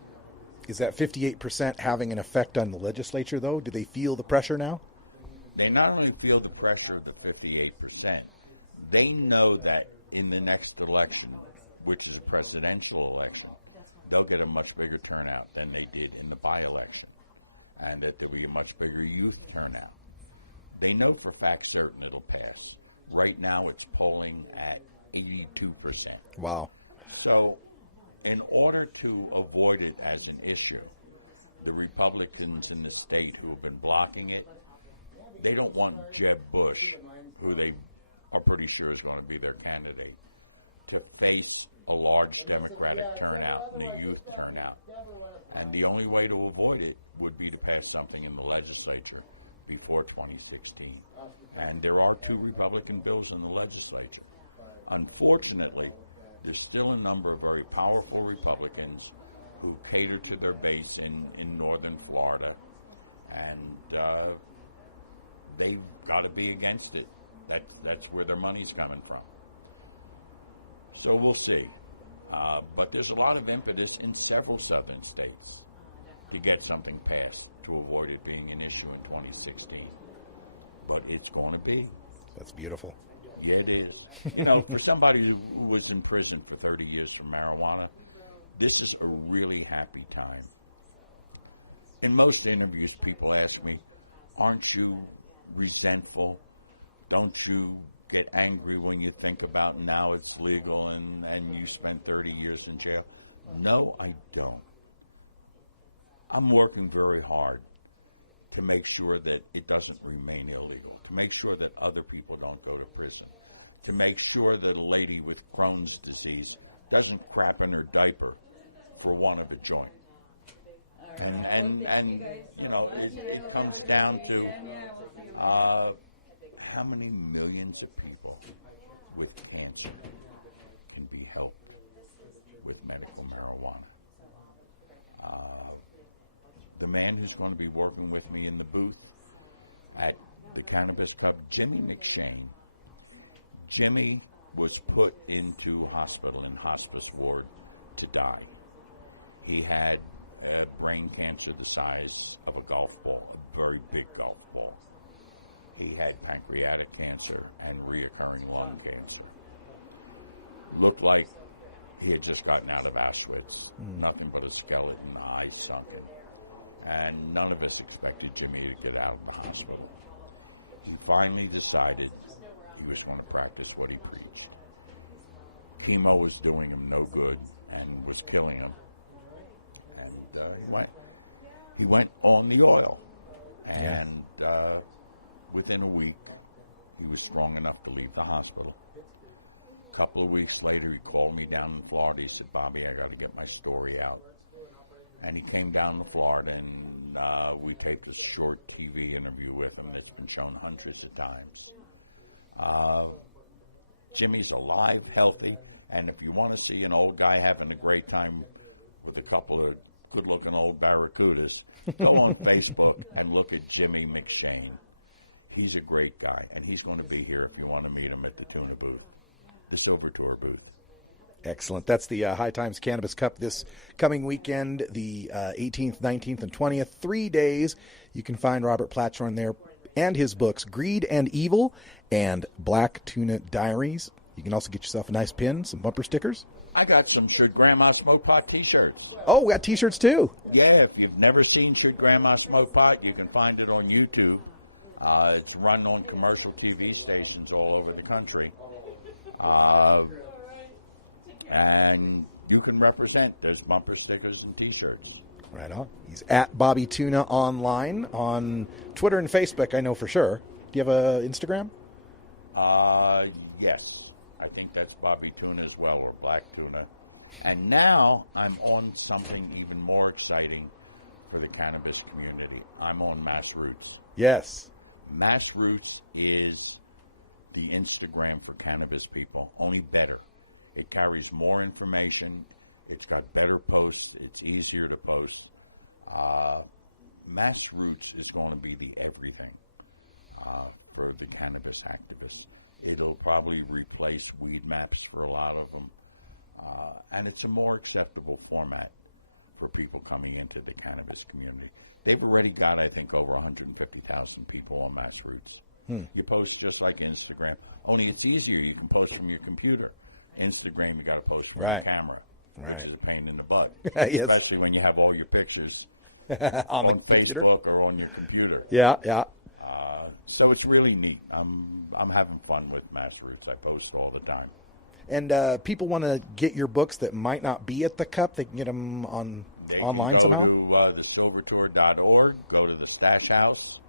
Is that 58% having an effect on the legislature, though? Do they feel the pressure now? They not only feel the pressure of the 58%, they know that in the next election, which is a presidential election, they'll get a much bigger turnout than they did in the by-election, and that there'll be a much bigger youth turnout. They know for fact certain it'll pass. Right now it's polling at 82%. Wow. So in order to avoid it as an issue, the Republicans in the state who have been blocking it, they don't want Jeb Bush, who they are pretty sure is going to be their candidate, to face a large Democratic turnout and a youth turnout. And the only way to avoid it would be to pass something in the legislature before 2016. And there are 2 Republican bills in the legislature. Unfortunately, there's still a number of very powerful Republicans who cater to their base in northern Florida, and they've got to be against it. That's where their money's coming from. So we'll see. But there's a lot of impetus in several southern states to get something passed to avoid it being an issue in 2016. But it's going to be. That's beautiful. Yeah, it is. You know, for somebody who was in prison for 30 years for marijuana, this is a really happy time. In most interviews, people ask me, aren't you resentful? Don't you get angry when you think about now it's legal and you spent 30 years in jail? No, I don't. I'm working very hard to make sure that it doesn't remain illegal, to make sure that other people don't go to prison, to make sure that a lady with Crohn's disease doesn't crap in her diaper for want of a joint. And you know, it comes down to how many millions of people with cancer can be helped with medical marijuana. The man who's going to be working with me in the booth at the Cannabis Cup, Jimmy McShane. Jimmy was put into hospital in hospice ward to die. He had brain cancer the size of a golf ball, a very big golf ball. He had pancreatic cancer and reoccurring lung cancer. Looked like he had just gotten out of Auschwitz, nothing but a skeleton, eyes sunken. And none of us expected Jimmy to get out of the hospital. He finally decided he was going to practice what he preached. Chemo was doing him no good and was killing him. And he went on the oil. And within a week, he was strong enough to leave the hospital. A couple of weeks later, he called me down in Florida. He said, Bobby, I got to get my story out. And he came down to Florida, and we taped a short TV interview with him that's been shown hundreds of times. Jimmy's alive, healthy, and if you want to see an old guy having a great time with a couple of good-looking old barracudas, go on Facebook and look at Jimmy McShane. He's a great guy, and he's going to be here if you want to meet him at the Tuna booth, the Silver Tour booth. Excellent. That's the High Times Cannabis Cup this coming weekend, the 18th, 19th, and 20th. 3 days. You can find Robert Platshorn there and his books, Greed and Evil and Black Tuna Diaries. You can also get yourself a nice pin, some bumper stickers. I got some Should Grandma Smoke Pot T-shirts. Oh, we got T-shirts too. Yeah, if you've never seen Should Grandma Smoke Pot, you can find it on YouTube. It's run on commercial TV stations all over the country. And you can represent. There's bumper stickers and T-shirts. Right on. He's at Bobby Tuna online on Twitter and Facebook, I know for sure. Do you have an Instagram? Yes. I think that's Bobby Tuna as well, or Black Tuna. And now I'm on something even more exciting for the cannabis community. I'm on Mass Roots. Yes. Mass Roots is the Instagram for cannabis people, only better. It carries more information. It's got better posts. It's easier to post. Mass Roots is going to be the everything for the cannabis activists. It'll probably replace Weed Maps for a lot of them. And it's a more acceptable format for people coming into the cannabis community. They've already got, I think, over 150,000 people on Mass Roots. You post just like Instagram, only it's easier. You can post from your computer. Instagram, you got to post from your camera, which is a pain in the butt, Yes. especially when you have all your pictures on Facebook or on your computer. Yeah. So it's really neat. I'm having fun with Mass Roots. I post all the time. And people want to get your books that might not be at the Cup. They can get them on. They online can go somehow? to thesilvertour.org, go to the Stash House.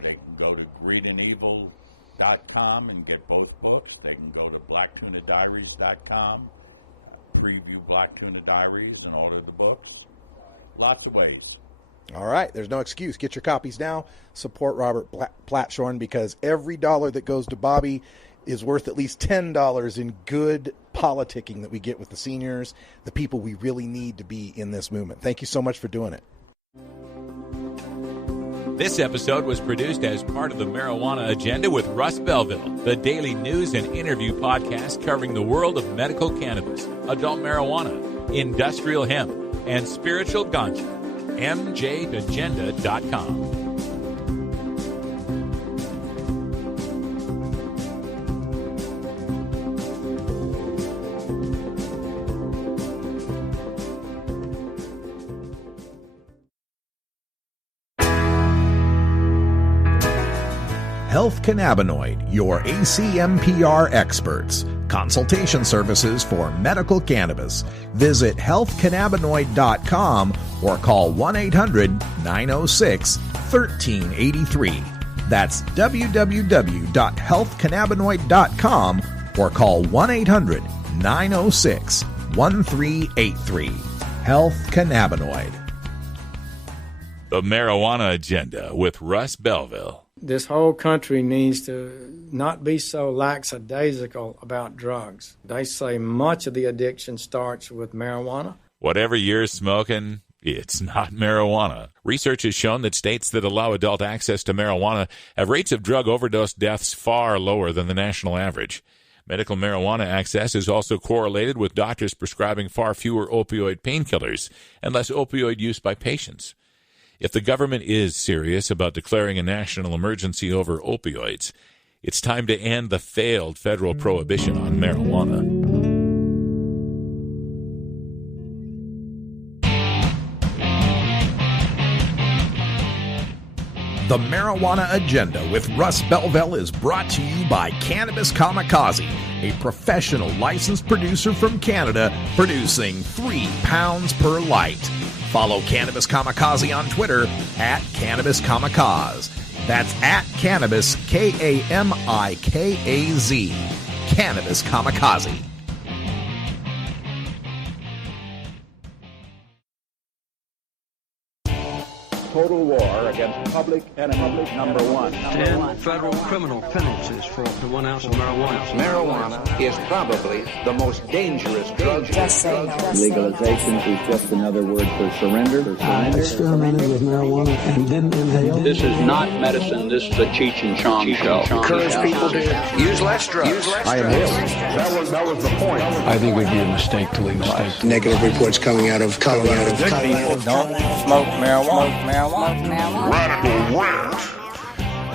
They can go to greedandevil.com and get both books. They can go to blacktunadiaries.com, preview Black Tuna Diaries, and order the books. Lots of ways. All right. There's no excuse. Get your copies now. Support Robert Platshorn, because every dollar that goes to Bobby is worth at least $10 in good politicking that we get with the seniors, the people we really need to be in this movement. Thank you so much for doing it. This episode was produced as part of the Marijuana Agenda with Russ Belville, the daily news and interview podcast covering the world of medical cannabis, adult marijuana, industrial hemp, and spiritual ganja. MJagenda.com. Health Cannabinoid, your ACMPR experts. Consultation services for medical cannabis. Visit healthcannabinoid.com or call 1-800-906-1383. That's www.healthcannabinoid.com or call 1-800-906-1383. Health Cannabinoid. The Marijuana Agenda with Russ Belville. This whole country needs to not be so lackadaisical about drugs. They say much of the addiction starts with marijuana. Whatever you're smoking, it's not marijuana. Research has shown that states that allow adult access to marijuana have rates of drug overdose deaths far lower than the national average. Medical marijuana access is also correlated with doctors prescribing far fewer opioid painkillers and less opioid use by patients. If the government is serious about declaring a national emergency over opioids, it's time to end the failed federal prohibition on marijuana. The Marijuana Agenda with Russ Belville is brought to you by Cannabis Kamikaze, a professional licensed producer from Canada producing 3 pounds per light. Follow Cannabis Kamikaze on Twitter at Cannabis Kamikaze. That's at Cannabis, K-A-M-I-K-A-Z. Cannabis Kamikaze. And federal criminal penalties for up to 1 ounce of marijuana. Just say no. Just say no. Just another word for surrender. I experimented with marijuana and didn't inhale. This is not medicine. This is a Cheech and Chong show. Encourage people to use less drugs. That was the point. I think it would be a mistake to legalize. Negative reports coming out of Colorado. People don't smoke marijuana. Radical rant.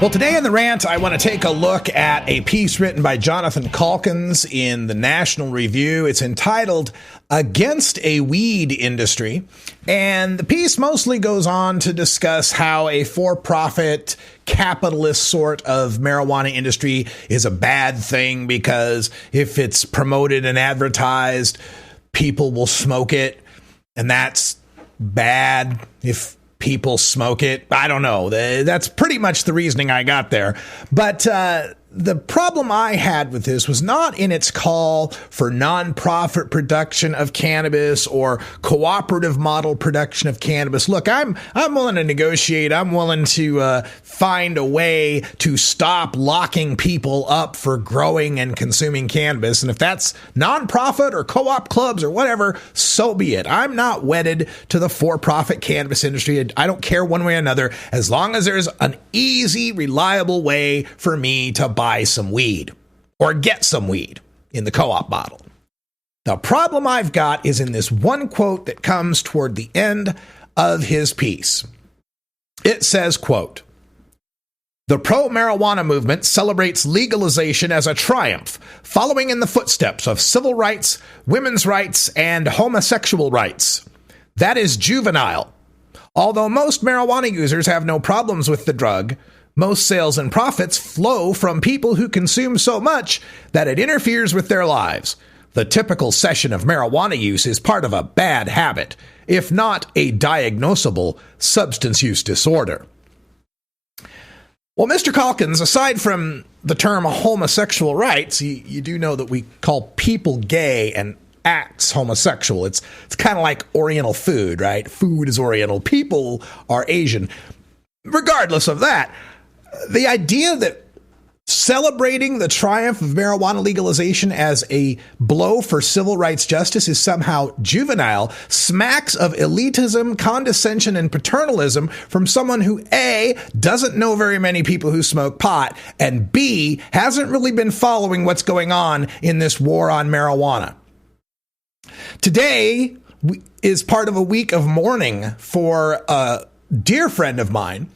Well, today in the rant, I want to take a look at a piece written by Jonathan Caulkins in the National Review. It's entitled Against a Weed Industry. And the piece mostly goes on to discuss how a for-profit capitalist sort of marijuana industry is a bad thing because if it's promoted and advertised, people will smoke it. And that's bad if people smoke it. I don't know. That's pretty much the reasoning I got there. But the problem I had with this was not in its call for nonprofit production of cannabis or cooperative model production of cannabis. Look, I'm willing to negotiate. I'm willing to find a way to stop locking people up for growing and consuming cannabis. And if that's nonprofit or co-op clubs or whatever, so be it. I'm not wedded to the for-profit cannabis industry. I don't care one way or another, as long as there's an easy, reliable way for me to buy some weed or get some weed in the co-op bottle. The problem I've got is in this one quote that comes toward the end of his piece. It says, quote, "The pro-marijuana movement celebrates legalization as a triumph, following in the footsteps of civil rights, women's rights, and homosexual rights. That is juvenile. Although most marijuana users have no problems with the drug, most sales and profits flow from people who consume so much that it interferes with their lives. The typical session of marijuana use is part of a bad habit, if not a diagnosable substance use disorder." Well, Mr. Caulkins, aside from the term homosexual rights, you do know that we call people gay and acts homosexual. It's kind of like Oriental food, right? Food is Oriental. People are Asian. Regardless of that, the idea that celebrating the triumph of marijuana legalization as a blow for civil rights justice is somehow juvenile, smacks of elitism, condescension, and paternalism from someone who A, doesn't know very many people who smoke pot, and B, hasn't really been following what's going on in this war on marijuana. Today is part of a week of mourning for a dear friend of mine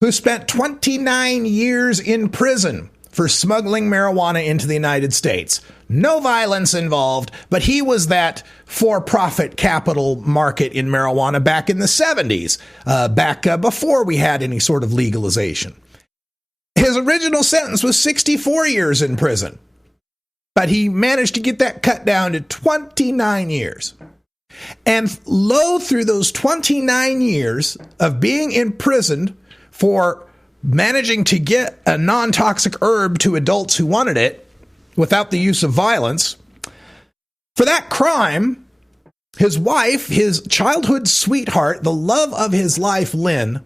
who spent 29 years in prison for smuggling marijuana into the United States. No violence involved, but he was that for-profit capital market in marijuana back in the 70s, back before we had any sort of legalization. His original sentence was 64 years in prison, but he managed to get that cut down to 29 years. And lo, through those 29 years of being imprisoned for managing to get a non-toxic herb to adults who wanted it without the use of violence, for that crime, his wife, his childhood sweetheart, the love of his life, Lynn,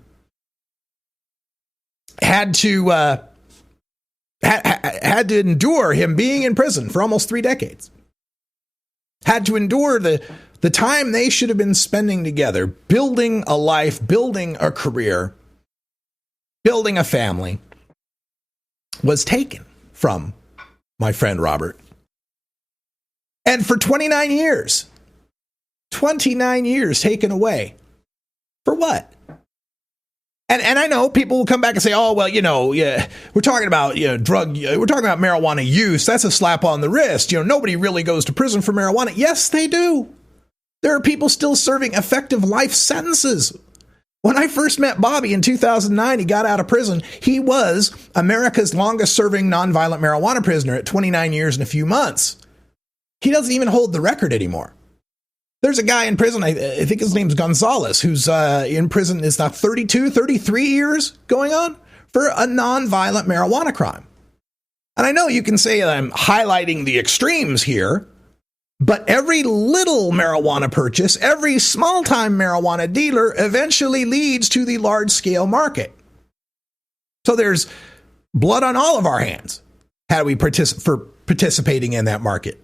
had to endure him being in prison for almost 3 decades. Had to endure the time they should have been spending together, building a life, building a career, building a family, was taken from my friend Robert. And for 29 years taken away. For what? And I know people will come back and say, oh, well, yeah, we're talking about, we're talking about marijuana use. That's a slap on the wrist. Nobody really goes to prison for marijuana. Yes, they do. There are people still serving effective life sentences. When I first met Bobby in 2009, he got out of prison. He was America's longest serving nonviolent marijuana prisoner at 29 years and a few months. He doesn't even hold the record anymore. There's a guy in prison, I think his name's Gonzalez, who's in prison is now 32, 33 years going on for a nonviolent marijuana crime. And I know you can say I'm highlighting the extremes here, but every little marijuana purchase, every small-time marijuana dealer eventually leads to the large-scale market. So there's blood on all of our hands had we for participating in that market.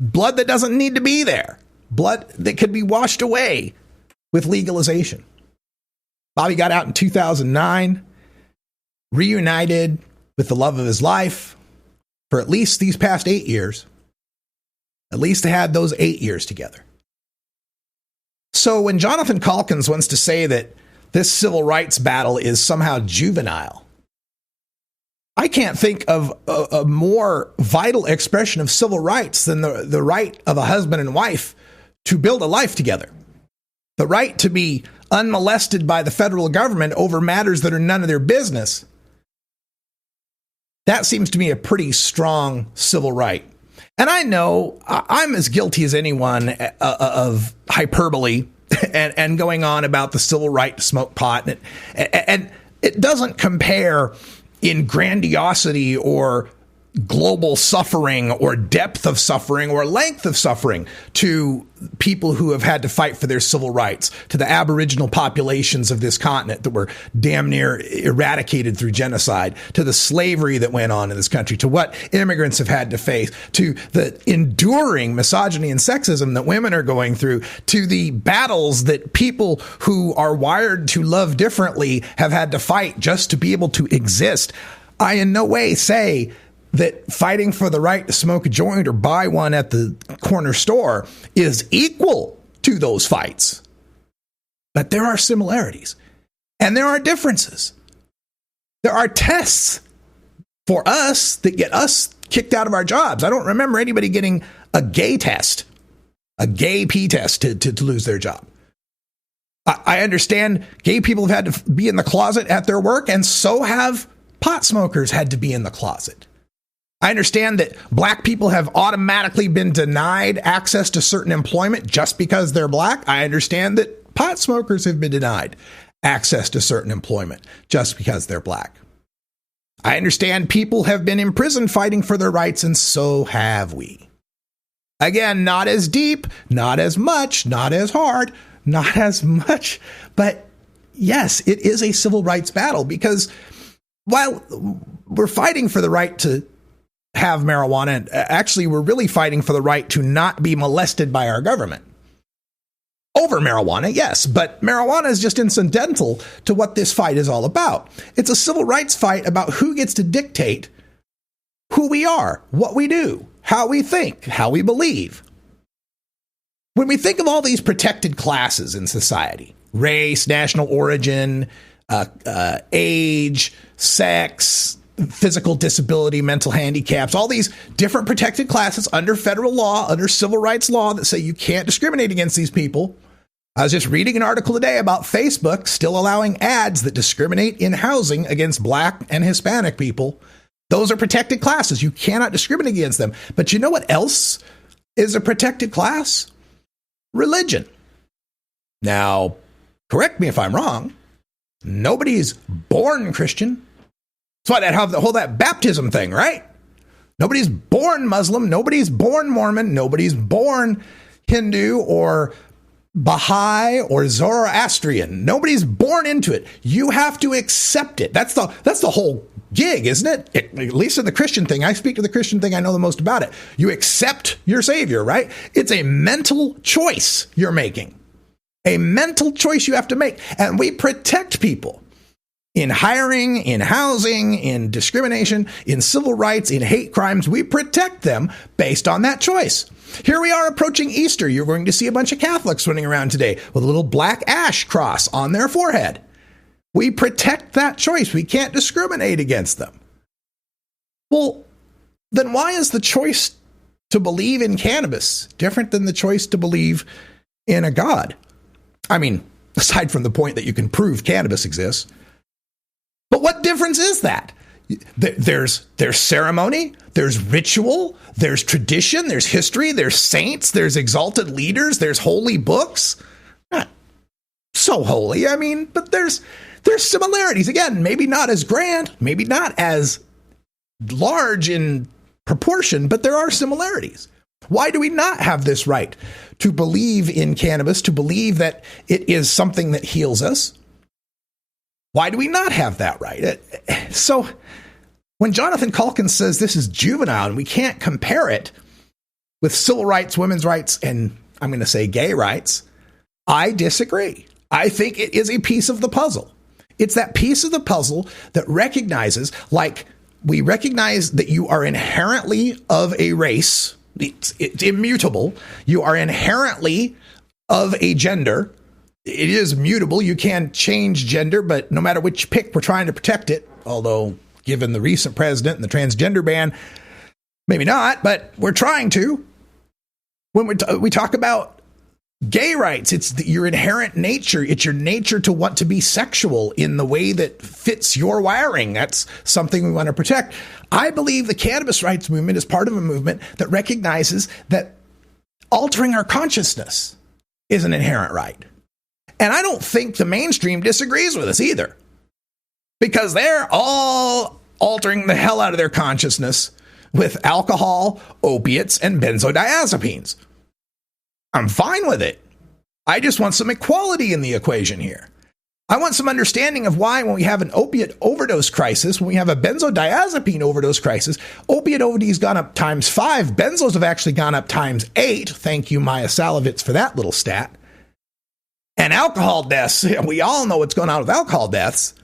Blood that doesn't need to be there. Blood that could be washed away with legalization. Bobby got out in 2009, reunited with the love of his life for at least these past 8 years. At least they had those 8 years together. So when Jonathan Caulkins wants to say that this civil rights battle is somehow juvenile, I can't think of a more vital expression of civil rights than the right of a husband and wife to build a life together. The right to be unmolested by the federal government over matters that are none of their business. That seems to me a pretty strong civil right. And I know I'm as guilty as anyone of hyperbole and going on about the civil right to smoke pot. And it doesn't compare in grandiosity or global suffering or depth of suffering or length of suffering to people who have had to fight for their civil rights, to the Aboriginal populations of this continent that were damn near eradicated through genocide, to the slavery that went on in this country, to what immigrants have had to face, to the enduring misogyny and sexism that women are going through, to the battles that people who are wired to love differently have had to fight just to be able to exist. I in no way say that fighting for the right to smoke a joint or buy one at the corner store is equal to those fights. But there are similarities and there are differences. There are tests for us that get us kicked out of our jobs. I don't remember anybody getting a gay test, a gay P test to lose their job. I understand gay people have had to be in the closet at their work, and so have pot smokers had to be in the closet. I understand that black people have automatically been denied access to certain employment just because they're black. I understand that pot smokers have been denied access to certain employment just because they're black. I understand people have been in prison fighting for their rights, and so have we. Again, not as deep, not as much, not as hard, not as much, but yes, it is a civil rights battle because while we're fighting for the right to have marijuana, actually, we're really fighting for the right to not be molested by our government. Over marijuana, yes, but marijuana is just incidental to what this fight is all about. It's a civil rights fight about who gets to dictate who we are, what we do, how we think, how we believe. When we think of all these protected classes in society, race, national origin, age, sex, physical disability, mental handicaps, all these different protected classes under federal law, under civil rights law that say you can't discriminate against these people. I was just reading an article today about Facebook still allowing ads that discriminate in housing against Black and Hispanic people. Those are protected classes. You cannot discriminate against them. But you know what else is a protected class? Religion. Now, correct me if I'm wrong. Nobody's born Christian. That's why that baptism thing, right? Nobody's born Muslim. Nobody's born Mormon. Nobody's born Hindu or Baha'i or Zoroastrian. Nobody's born into it. You have to accept it. That's the whole gig, isn't it? At least in the Christian thing. I speak to the Christian thing. I know the most about it. You accept your Savior, right? It's a mental choice you're making. A mental choice you have to make. And we protect people in hiring, in housing, in discrimination, in civil rights, in hate crimes. We protect them based on that choice. Here we are approaching Easter. You're going to see a bunch of Catholics running around today with a little black ash cross on their forehead. We protect that choice. We can't discriminate against them. Well, then why is the choice to believe in cannabis different than the choice to believe in a God? I mean, aside from the point that you can prove cannabis exists. But what difference is that? There's ceremony, there's ritual, there's tradition, there's history, there's saints, there's exalted leaders, there's holy books. Not so holy, I mean, but there's similarities. Again, maybe not as grand, maybe not as large in proportion, but there are similarities. Why do we not have this right to believe in cannabis, to believe that it is something that heals us? Why do we not have that right? So when Jonathan Caulkins says this is juvenile and we can't compare it with civil rights, women's rights, and I'm going to say gay rights, I disagree. I think it is a piece of the puzzle. It's that piece of the puzzle that recognizes, like we recognize that you are inherently of a race. It's immutable. You are inherently of a gender. It is mutable. You can change gender, but no matter which you pick, we're trying to protect it. Although, given the recent president and the transgender ban, maybe not, but we're trying to. When we talk about gay rights, it's your inherent nature. It's your nature to want to be sexual in the way that fits your wiring. That's something we want to protect. I believe the cannabis rights movement is part of a movement that recognizes that altering our consciousness is an inherent right. And I don't think the mainstream disagrees with us either, because they're all altering the hell out of their consciousness with alcohol, opiates, and benzodiazepines. I'm fine with it. I just want some equality in the equation here. I want some understanding of why when we have an opiate overdose crisis, when we have a benzodiazepine overdose crisis, opiate OD has gone up times 5. Benzos have actually gone up times 8. Thank you, Maya Salovitz, for that little stat. And alcohol deaths, we all know what's going on with alcohol deaths.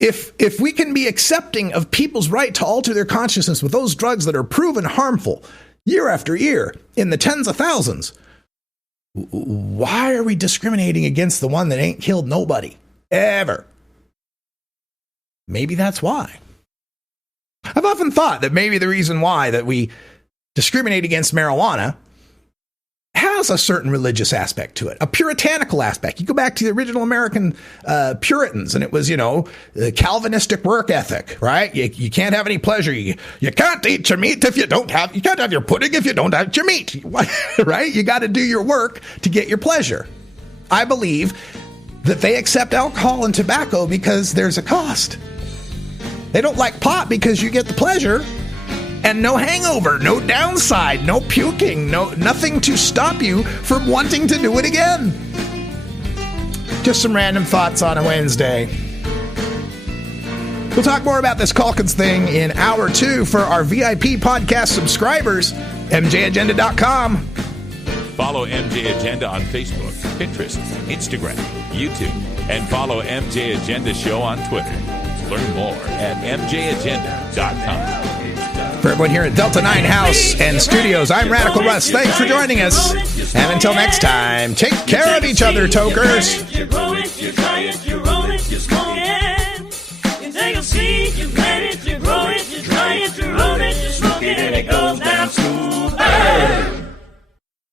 If we can be accepting of people's right to alter their consciousness with those drugs that are proven harmful year after year in the tens of thousands, why are we discriminating against the one that ain't killed nobody ever? Maybe that's why. I've often thought that maybe the reason why that we discriminate against marijuana has a certain religious aspect to it, a puritanical aspect. You go back to the original American Puritans, and it was, the Calvinistic work ethic, right? You can't have any pleasure. You can't eat your meat you can't have your pudding if you don't have your meat, right? You got to do your work to get your pleasure. I believe that they accept alcohol and tobacco because there's a cost. They don't like pot because you get the pleasure. And no hangover, no downside, no puking, nothing to stop you from wanting to do it again. Just some random thoughts on a Wednesday. We'll talk more about this Caulkins thing in hour 2 for our VIP podcast subscribers. MJAgenda.com. Follow MJ Agenda on Facebook, Pinterest, Instagram, YouTube, and follow MJ Agenda Show on Twitter. Learn more at MJAgenda.com. For everyone here at Delta 9 House and Studios, I'm Radical Russ. Thanks for joining us. And until next time, take care of each other, tokers. You grow it, you dry it, you roll it, you smoke it. You take a seed, you plant it, you grow it, you dry it, you roll it, you smoke it, and it goes down smooth.